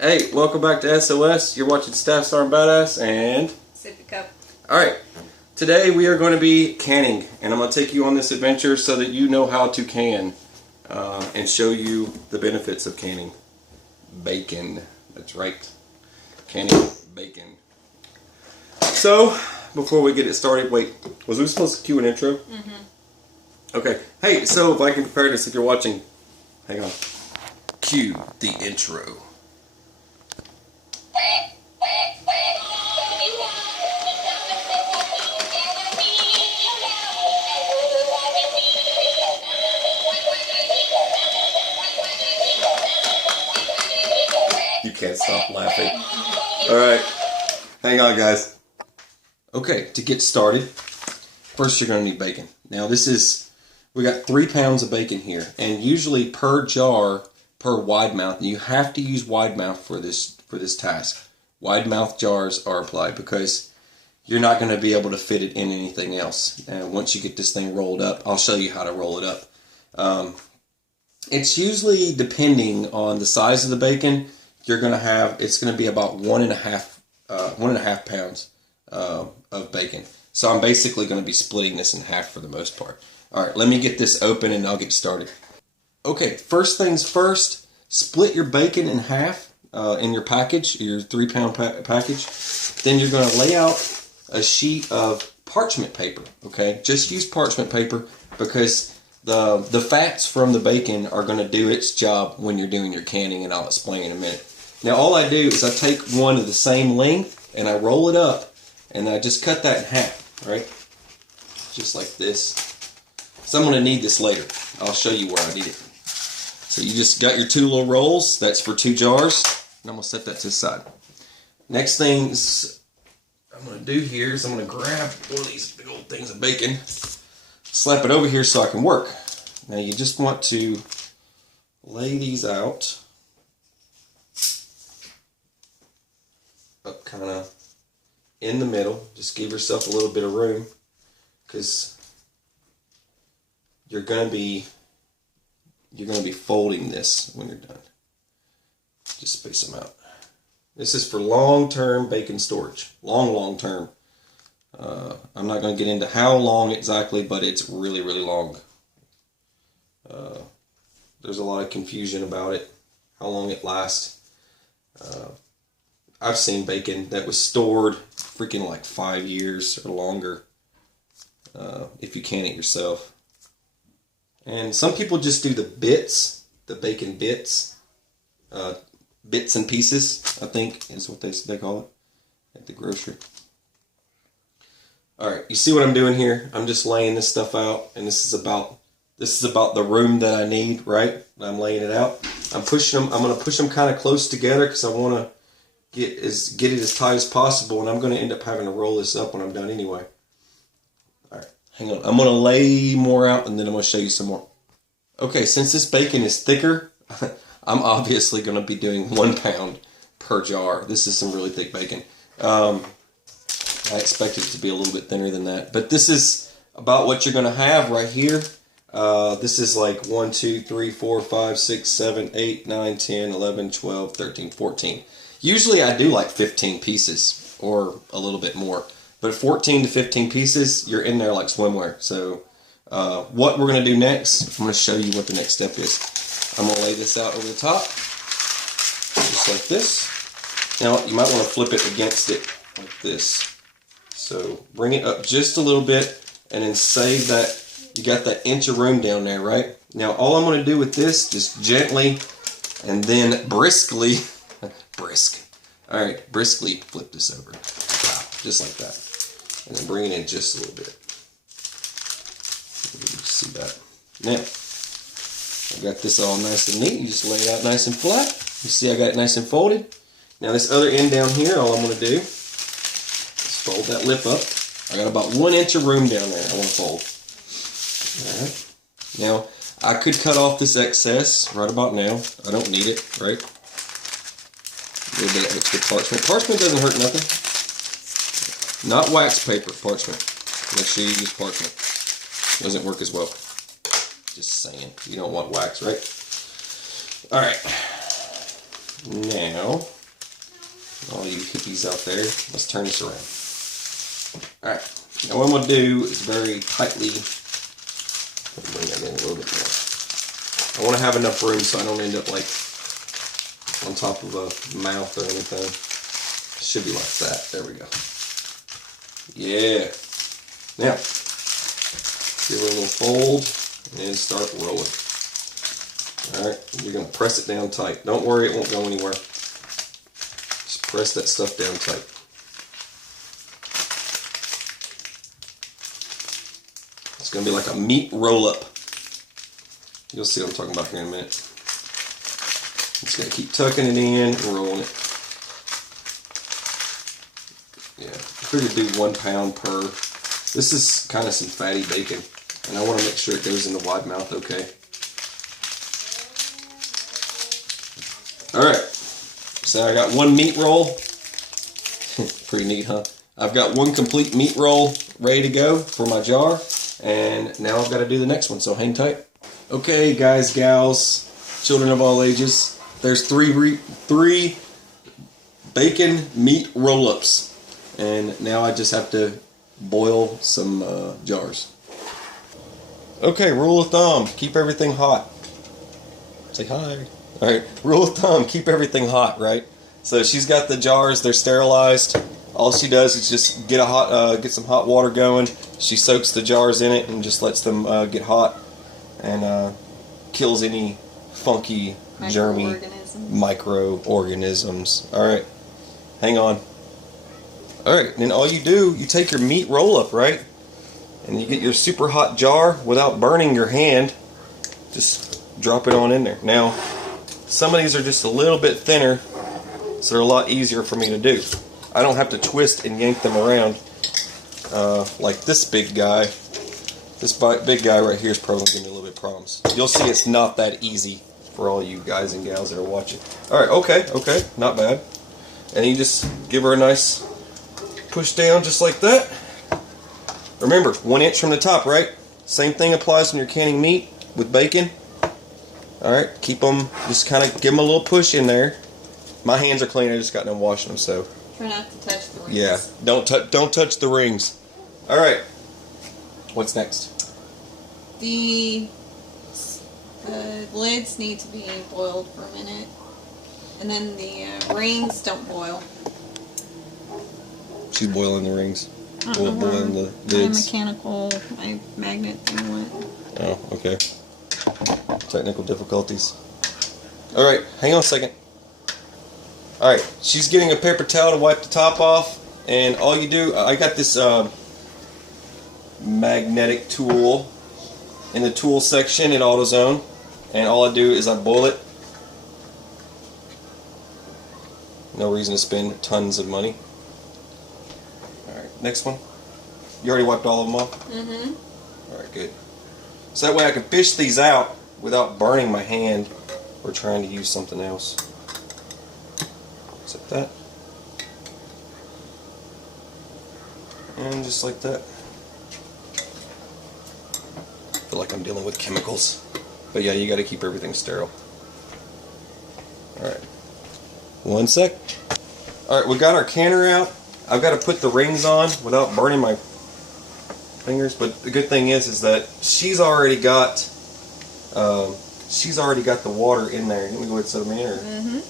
Hey, welcome back to SOS. You're watching Staff Sergeant Badass and Sippy cup. Alright, today we are going to be canning, and I'm going to take you on this adventure so that you know how to can and show you the benefits of canning. Bacon, that's right. Canning bacon. So, before we get it started, wait, was we supposed to cue an intro? Mm-hmm. Okay, hey, so if I can prepare this, if you're watching, hang on. Cue the intro. You can't stop laughing. Alright, hang on guys. Okay, to get started, first you're going to need bacon. Now we got 3 pounds of bacon here, and usually per jar, per wide mouth, and you have to use wide mouth for this task. Wide mouth jars are applied because you're not going to be able to fit it in anything else. And once you get this thing rolled up, I'll show you how to roll it up. It's usually depending on the size of the bacon. It's going to be about 1.5 pounds of bacon. So I'm basically going to be splitting this in half for the most part. All right, let me get this open and I'll get started. Okay, first things first, split your bacon in half in your package, your 3 pound package. Then you're going to lay out a sheet of parchment paper, okay? Just use parchment paper because the fats from the bacon are going to do its job when you're doing your canning, and I'll explain in a minute. Now all I do is I take one of the same length and I roll it up and I just cut that in half, right? Just like this. So I'm going to need this later. I'll show you where I need it. So you just got your 2 little rolls. That's for 2 jars. And I'm going to set that to the side. Next things I'm going to do here is I'm going to grab one of these big old things of bacon, slap it over here so I can work. Now you just want to lay these out up kind of in the middle. Just give yourself a little bit of room because you're going to be folding this when you're done. Just space them out. This is for long-term bacon storage. Long-term. I'm not going to get into how long exactly, but it's really, really long. There's a lot of confusion about it, how long it lasts. I've seen bacon that was stored freaking like 5 years or longer if you can it yourself. And some people just do the bits, the bacon bits, bits and pieces, I think is what they call it at the grocery. Alright, you see what I'm doing here? I'm just laying this stuff out, and this is about the room that I need, right? I'm laying it out. I'm going to push them kind of close together because I want to get it as tight as possible, and I'm going to end up having to roll this up when I'm done anyway. Alright, hang on. I'm going to lay more out, and then I'm going to show you some more. Okay, since this bacon is thicker, I'm obviously going to be doing 1 pound per jar. This is some really thick bacon. I expected it to be a little bit thinner than that. But this is about what you're going to have right here. This is like 1, 2, 3, 4, 5, 6, 7, 8, 9, 10, 11, 12, 13, 14. Usually I do like 15 pieces or a little bit more. But 14 to 15 pieces, you're in there like swimwear. So what we're going to do next, I'm going to show you what the next step is. I'm going to lay this out over the top, just like this. Now, you might want to flip it against it like this. So bring it up just a little bit, and then save that. You got that inch of room down there, right? Now, all I'm going to do with this, just gently, and then briskly, briskly flip this over. Wow, just like that. And then bring it in just a little bit. You see that. Now, I got this all nice and neat. You just lay it out nice and flat. You see I got it nice and folded. Now this other end down here, all I'm going to do is fold that lip up. I got about 1 inch of room down there I want to fold. Alright. Now, I could cut off this excess right about now. I don't need it, right? A little bit of extra parchment. Parchment doesn't hurt nothing. Not wax paper, parchment. Make sure you use parchment. Doesn't work as well. Just saying. You don't want wax, right? Alright. Now, all you hippies out there, let's turn this around. Alright, now what I'm going to do is very tightly, bring that in a little bit more. I want to have enough room so I don't end up like on top of a mouth or anything. It should be like that. There we go. Yeah. Now, give it a little fold and start rolling. Alright, you're going to press it down tight. Don't worry, it won't go anywhere. Just press that stuff down tight. It's going to be like a meat roll-up. You'll see what I'm talking about here in a minute. Just going to keep tucking it in and rolling it. Yeah, I figured do 1 pound per. This is kind of some fatty bacon, and I want to make sure it goes in the wide mouth okay. Alright, so I got 1 meat roll. Pretty neat, huh? I've got 1 complete meat roll ready to go for my jar, and now I've got to do the next one, so hang tight. Okay, guys, gals, children of all ages, there's 3 bacon meat roll-ups, and now I just have to boil some jars. Okay, rule of thumb, keep everything hot. Say hi. Alright, rule of thumb, keep everything hot, right? So she's got the jars, they're sterilized. All she does is just get some hot water going. She soaks the jars in it and just lets them get hot and kills any funky, germy microorganisms. Alright, hang on. Alright, then all you do, you take your meat roll-up, right? And you get your super hot jar without burning your hand. Just drop it on in there. Now, some of these are just a little bit thinner, so they're a lot easier for me to do. I don't have to twist and yank them around like this big guy. This big guy right here is probably going to give me a little bit of problems. You'll see it's not that easy for all you guys and gals that are watching. Alright, okay, not bad. And you just give her a nice push down just like that. Remember, 1 inch from the top, right? Same thing applies when you're canning meat with bacon. Alright, keep them, just kind of give them a little push in there. My hands are clean, I just got done washing them, so. Try not to touch the rings. Yeah, don't touch the rings. Alright, what's next? The lids need to be boiled for a minute. And then the rings don't boil. She's boiling the rings. Boiling the lids. My mechanical, my magnet thing went. Oh, okay. Technical difficulties. Alright, hang on a second. Alright, she's getting a paper towel to wipe the top off, and all you do, I got this magnetic tool in the tool section in AutoZone, and all I do is I boil it. No reason to spend tons of money. Alright, next one. You already wiped all of them off? Mm-hmm. Alright, good. So that way I can fish these out without burning my hand or trying to use something else. Just like that. And just like that. I feel like I'm dealing with chemicals. But yeah, you got to keep everything sterile. Alright. 1 sec. Alright, we got our canner out. I've got to put the rings on without burning my fingers, but the good thing is that she's already got the water in there. Let me go ahead and set them in. Or? Mm-hmm.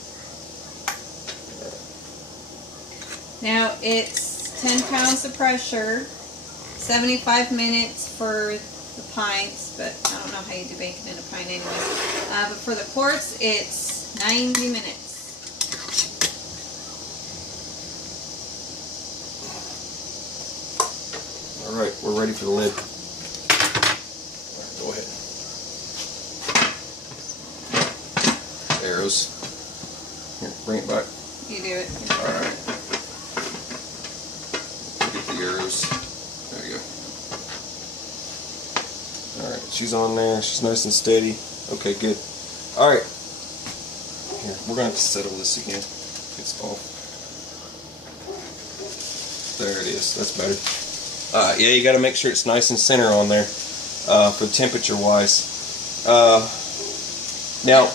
Now it's 10 pounds of pressure, 75 minutes for the pints, but I don't know how you do bacon in a pint anyway. But for the quarts, it's 90 minutes. Alright, we're ready for the lid. Alright, go ahead. Arrows. Here, bring it back. You do it. Alright. Get the arrows. There you go. Alright, she's on there. She's nice and steady. Okay, good. Alright. Here, we're going to have to settle this again. It's off. There it is. That's better. Yeah, you got to make sure it's nice and center on there for temperature wise. Now,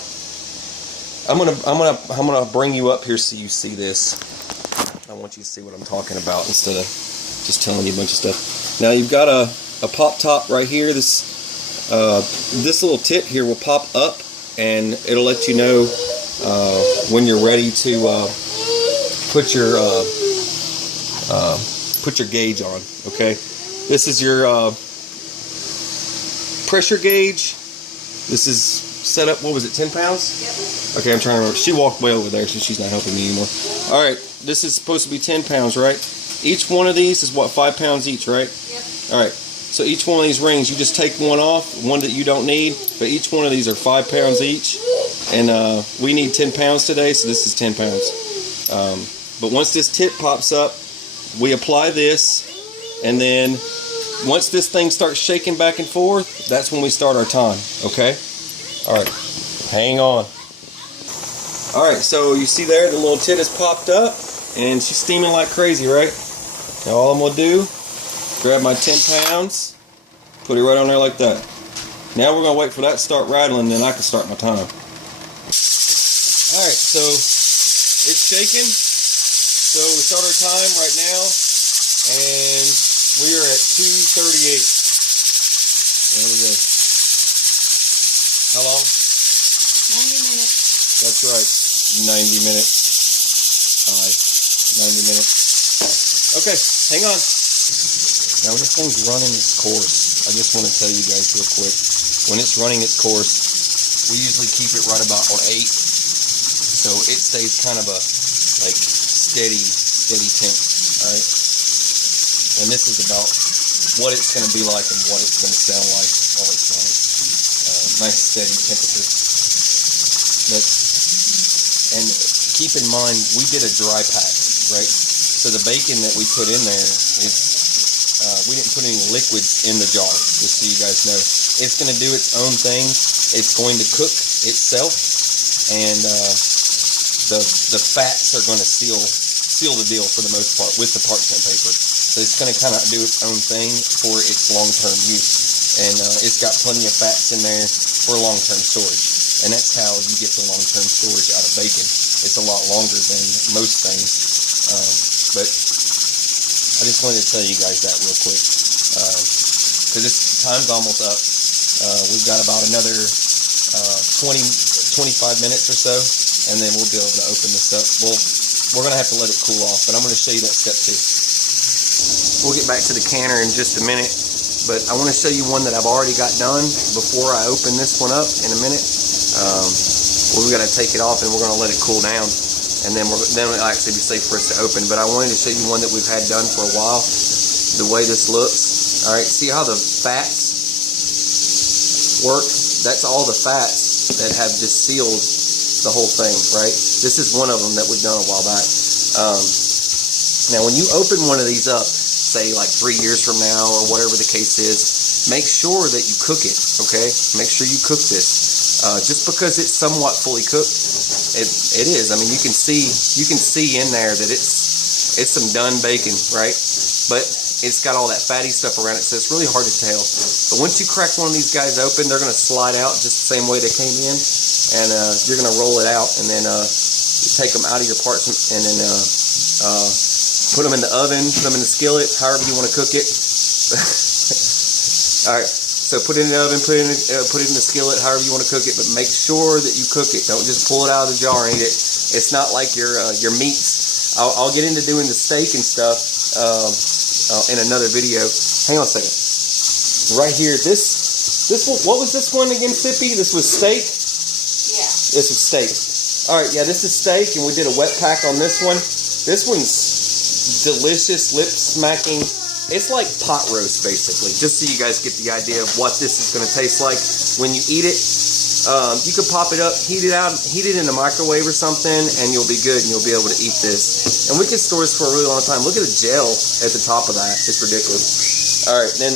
I'm gonna bring you up here so you see this. I want you to see what I'm talking about instead of just telling you a bunch of stuff. Now you've got a pop top right here. This little tip here will pop up, and it'll let you know when you're ready to put your gauge on. Okay, this is your pressure gauge. This is set up. What was it? 10 pounds? Yep. Okay, I'm trying to remember. She walked way over there, so she's not helping me anymore. All right, this is supposed to be 10 pounds, right? Each one of these is what, 5 pounds each, right? Yep. All right. So each one of these rings, you just take one off, one that you don't need, but each one of these are 5 pounds each, and we need 10 pounds today, so this is 10 pounds. But once this tip pops up, we apply this, and then once this thing starts shaking back and forth, that's when we start our time, okay? All right, hang on. All right, so you see there, the little tit has popped up, and she's steaming like crazy, right? Now all I'm gonna do, grab my 10 pounds, put it right on there like that. Now we're gonna wait for that to start rattling, then I can start my time. All right, so it's shaking. So we start our time right now, and we are at 2:38. There we go. How long? 90 minutes. That's right, 90 minutes. All right, 90 minutes. Okay, hang on. Now when this thing's running its course, I just want to tell you guys real quick. When it's running its course, we usually keep it right about on 8. So it stays kind of a like steady temp. Alright? And this is about what it's going to be like and what it's going to sound like while it's running. Nice steady temperature. And keep in mind, we did a dry pack, right? So the bacon that we put in there is we didn't put any liquids in the jar, just so you guys know. It's going to do its own thing. It's going to cook itself, and the fats are going to seal the deal for the most part with the parchment paper. So it's going to kind of do its own thing for its long-term use, and it's got plenty of fats in there for long-term storage, and that's how you get the long-term storage out of bacon. It's a lot longer than most things, but I just wanted to tell you guys that real quick, because this time's almost up. We've got about another 25 minutes or so, and then we'll be able to open this up. We're going to have to let it cool off, but I'm going to show you that step too. We'll get back to the canner in just a minute, but I want to show you one that I've already got done before I open this one up in a minute. We've got to take it off, and we're going to let it cool down, and then it'll actually be safe for us to open. But I wanted to show you one that we've had done for a while, the way this looks. All right, see how the fats work? That's all the fats that have just sealed the whole thing, right? This is one of them that we've done a while back. Now, when you open one of these up, say like 3 years from now or whatever the case is, make sure that you cook it, okay? Make sure you cook this. Just because it's somewhat fully cooked, it is. I mean, you can see in there that it's some done bacon, right? But it's got all that fatty stuff around it, so it's really hard to tell. But once you crack one of these guys open, they're going to slide out just the same way they came in, and you're going to roll it out, and then you take them out of your parts, and then put them in the oven, put them in the skillet, however you want to cook it. All right. So put it in the oven, put it in the skillet, however you want to cook it, but make sure that you cook it. Don't just pull it out of the jar and eat it. It's not like your meats. I'll get into doing the steak and stuff in another video. Hang on a second. Right here, this one. What was this one again, Sippy? This was steak. Yeah. This was steak. All right, yeah, this is steak, and we did a wet pack on this one. This one's delicious, lip smacking. It's like pot roast, basically, just so you guys get the idea of what this is going to taste like when you eat it. You can pop it up, heat it in the microwave or something, and you'll be good, and you'll be able to eat this. And we can store this for a really long time. Look at the gel at the top of that. It's ridiculous. All right, then,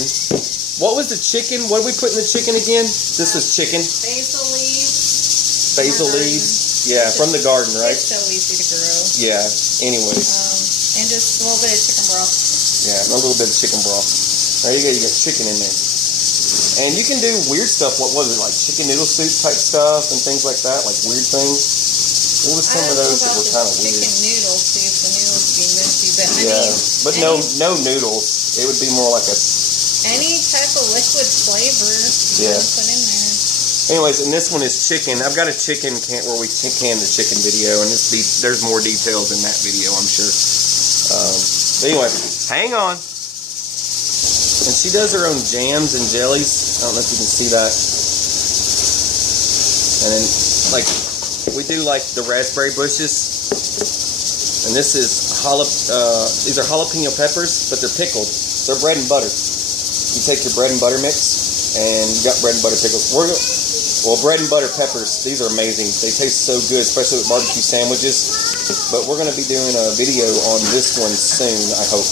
what was the chicken? What did we put in the chicken again? This was chicken. Basil leaves. Basil leaves. Yeah, from the garden, right? It's so easy to grow. Yeah, anyways. And just a little bit of chicken broth. Yeah, a little bit of chicken broth. There you go, you got chicken in there. And you can do weird stuff. What was it, like chicken noodle soup type stuff and things like that, like weird things. What was some of those that were kind of weird? Chicken noodles, see if the noodles would be mushy, but But no noodles. It would be more like a... Any type of liquid flavor you can put in there. Anyways, and this one is chicken. I've got a chicken can where we can the chicken video, and there's more details in that video, I'm sure. But anyway, hang on. And she does her own jams and jellies. I don't know if you can see that. And then, like, we do like the raspberry bushes. And this is these are jalapeno peppers, but they're pickled. They're bread and butter. You take your bread and butter mix, and you got bread and butter pickles. Well, bread and butter peppers, these are amazing. They taste so good, especially with barbecue sandwiches. But we're going to be doing a video on this one soon, I hope.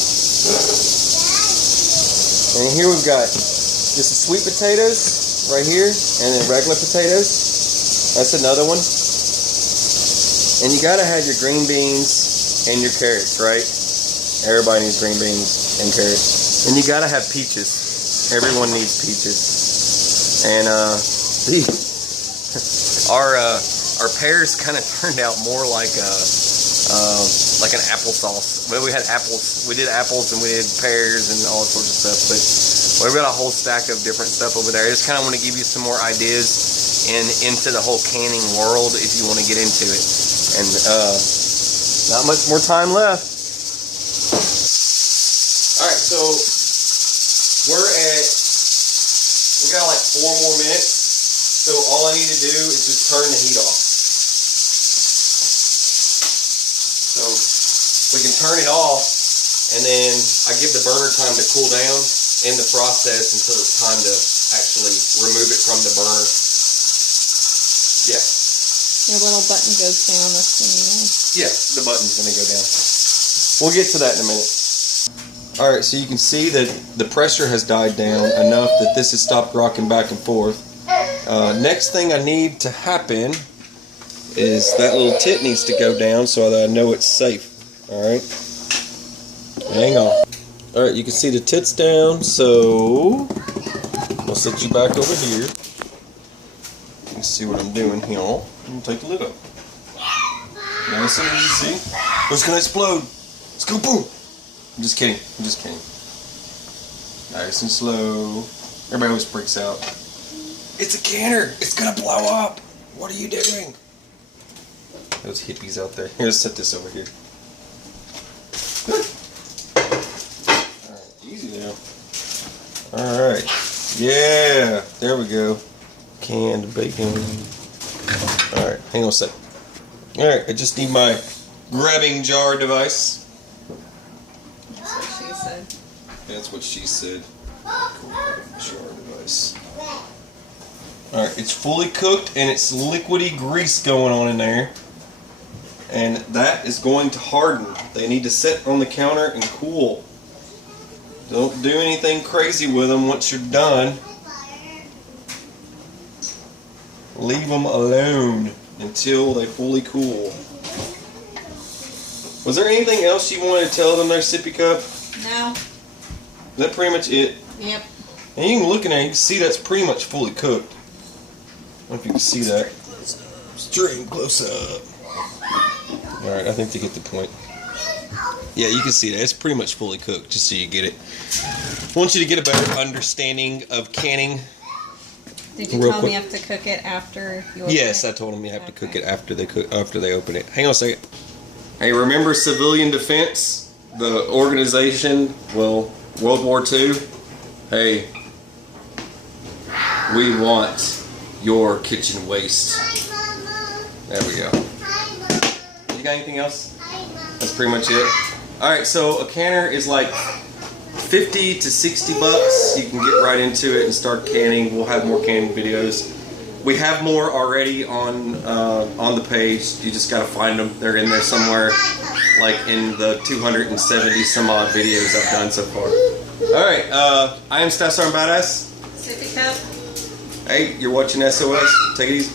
And here we've got just sweet potatoes right here, and then regular potatoes. That's another one. And you got to have your green beans and your carrots, right? Everybody needs green beans and carrots. And you got to have peaches. Everyone needs peaches. And our pears kind of turned out more like an applesauce. Well, we had apples. We did apples and we did pears and all sorts of stuff. But we've got a whole stack of different stuff over there. I just kind of want to give you some more ideas into the whole canning world if you want to get into it. And not much more time left. All right, so we got like 4 more minutes. So all I need to do is just turn the heat off. So we can turn it off, and then I give the burner time to cool down in the process until it's time to actually remove it from the burner. Yeah. Your little button goes down, that's when you know. Yeah, the button's going to go down. We'll get to that in a minute. Alright, so you can see that the pressure has died down enough that this has stopped rocking back and forth. Next thing I need to happen is that little tit needs to go down so that I know it's safe. Alright? Hang on. Alright, you can see the tit's down, so I'll set you back over here. You can see what I'm doing here. And take the lid up. Nice and easy. It's gonna explode. Let's go, boom! I'm just kidding. Nice and slow. Everybody always freaks out. It's a canner. It's gonna blow up. What are you doing? Those hippies out there. Here, let's set this over here. Alright, easy now. Alright. Yeah. There we go. Canned bacon. Alright, hang on a sec. Alright, I just need my grabbing jar device. That's what she said. That's what she said. Jar device. Alright, it's fully cooked and it's liquidy grease going on in there. And that is going to harden. They need to sit on the counter and cool. Don't do anything crazy with them once you're done. Leave them alone until they fully cool. Was there anything else you wanted to tell them there, Sippy Cup? No. Is that pretty much it? Yep. And you can look at it, you can see that's pretty much fully cooked. I don't know if you can see that. Straight close up. Alright, I think they get the point. Yeah, you can see that. It's pretty much fully cooked, just so you get it. I want you to get a better understanding of canning. Did you tell them you have to cook it after you open it? Yes, I told them you have to cook it after they open it. Hang on a second. Hey, remember Civilian Defense? The organization, well, World War II? Hey, we want your kitchen waste. There we go. You got anything else? That's pretty much it. Alright, so a canner is like 50 to 60 bucks. You can get right into it and start canning. We'll have more canning videos. We have more already on the page. You just gotta find them. They're in there somewhere, like in the 270 some odd videos I've done so far. Alright, I am Staff Sergeant Badass. Sippy Cup. Hey, you're watching SOS. Take it easy.